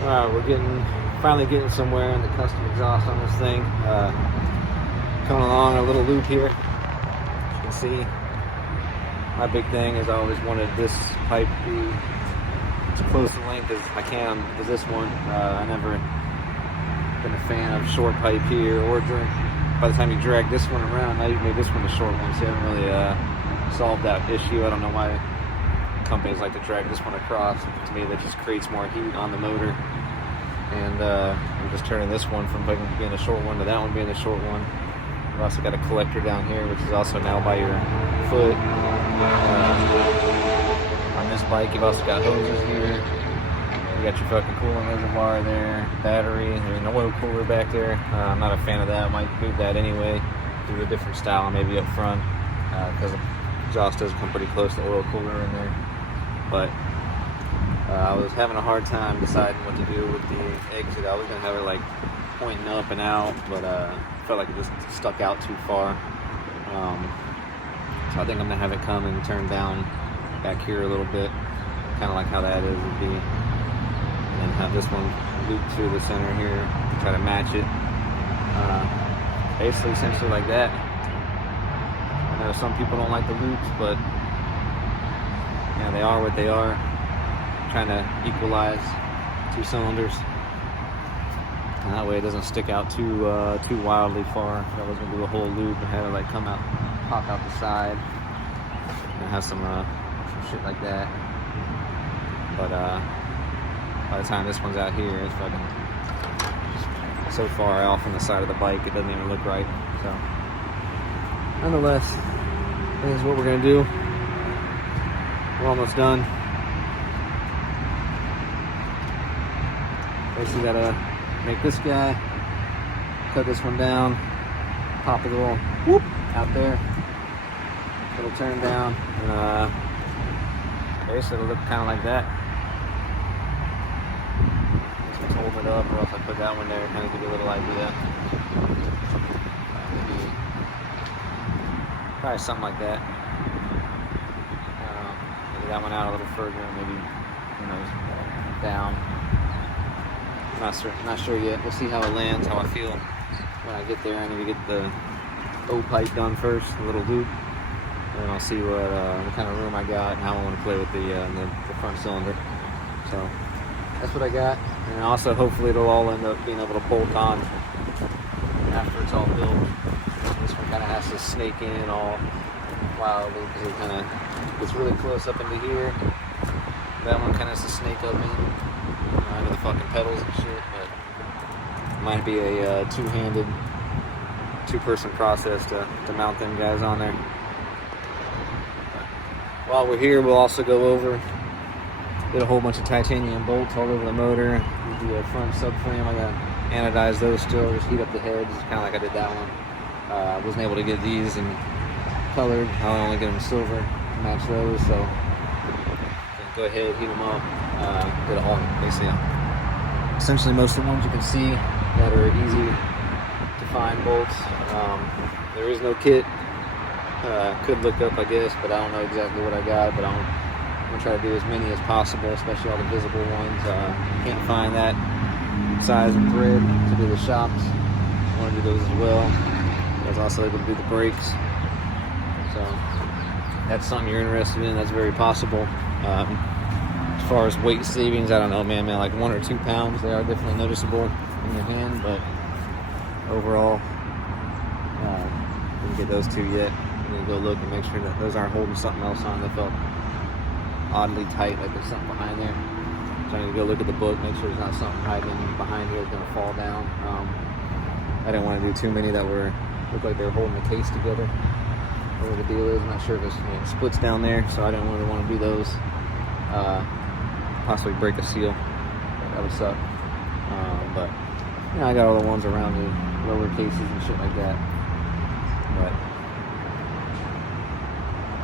We're finally getting somewhere in the custom exhaust on this thing. Coming along a little loop here. As you can see, my big thing is I always wanted this pipe to be as close to length as I can to this one. I never been a fan of short pipe here, or by the time you drag this one around, now you've made this one a short one, so you haven't really solved that issue. I don't know why companies like to drag this one across. To me, that just creates more heat on the motor. And I'm just turning this one from being a short one to that one being a short one. We've also got a collector down here, which is also now by your foot. On this bike, you've also got hoses here. You got your fucking coolant reservoir there, battery, there's an oil cooler back there. I'm not a fan of that. I might move that anyway, do a different style maybe up front, because the exhaust does come pretty close to the oil cooler in there. But I was having a hard time deciding what to do with the exit. I was going to have it like pointing up and out, but felt like it just stuck out too far. So I think I'm going to have it come and turn down back here a little bit, kind of like how that is would be. And then have this one loop through the center here, try to match it. Basically, essentially like that. I know some people don't like the loops, but they are what they are. Trying to equalize two cylinders, and that way it doesn't stick out too wildly far. If I was gonna do a whole loop and have it like come out, pop out the side, and have some shit like that. But by the time this one's out here, it's fucking so far off on the side of the bike, it doesn't even look right. So, nonetheless, this is what we're gonna do. We're almost done. Basically gotta make this guy, cut this one down, pop a little whoop out there, it'll turn down, and basically it'll look kind of like that. This one's holding it up, or else I put that one there, kind of give you a little idea. Maybe, probably something like that. Maybe that one out a little further, maybe, who knows, down. Not sure yet. We'll see how it lands, how I feel when I get there. I need to get the O pipe done first, a little loop, and then I'll see what kind of room I got and how I want to play with the front cylinder. So that's what I got, and also hopefully it'll all end up being able to bolt on after it's all built. This one kind of has to snake in all wildly because it kind of gets really close up into here. That one kind of has to snake up in under the fucking pedals and shit, but it might be a two-handed, two-person process to mount them guys on there. But while we're here, we'll also go over, get a whole bunch of titanium bolts all over the motor, the front subframe. I gotta anodize those still, just heat up the heads, kind of like I did that one. I wasn't able to get these in colored, I'll only get them silver to match those, so go ahead, heat them up. Did all basically, essentially most of the ones you can see that are easy to find bolts. There is no kit. Could look up, I guess, but I don't know exactly what I got. But I'm gonna try to do as many as possible, especially all the visible ones. Can't find that size and thread to do the shocks. I want to do those as well. I was also able to do the brakes. So that's something you're interested in. That's very possible. As far as weight savings, I don't know, man, like 1 or 2 pounds, they are definitely noticeable in your hand, but overall, didn't get those two yet. I'm gonna go look and make sure that those aren't holding something else on that felt oddly tight, like there's something behind there. So I need to go look at the book, make sure there's not something hiding behind here that's gonna fall down. I didn't want to do too many that look like they were holding the case together. Whatever the deal is, I'm not sure if it's splits down there, so I didn't really want to do those. Possibly break a seal. That would suck. But I got all the ones around the lower cases and shit like that. But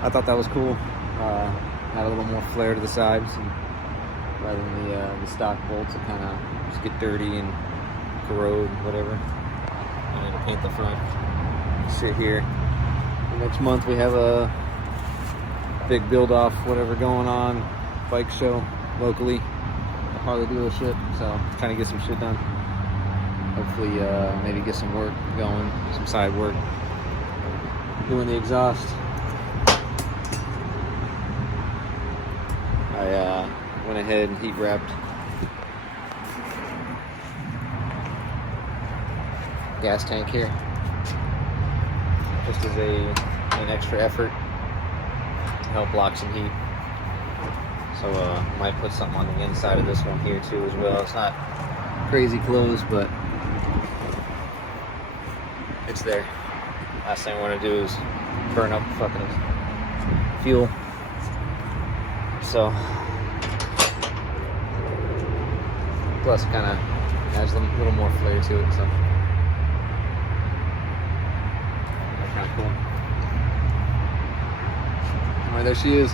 I thought that was cool. Had a little more flair to the sides, and rather than the stock bolts that kind of just get dirty and corrode, whatever. I need to paint the front shit here. Next month we have a big build off, whatever going on, bike show locally. Harley dealership, so trying to get some shit done. Hopefully, maybe get some work going, some side work. Doing the exhaust. I went ahead and heat wrapped gas tank here, just as an extra effort to help block some heat. So might put something on the inside of this one here too as well. It's not crazy close, but it's there. Last thing I want to do is burn up fucking fuel. So plus it kind of adds a little more flair to it. So that's kind of cool. All right, there she is.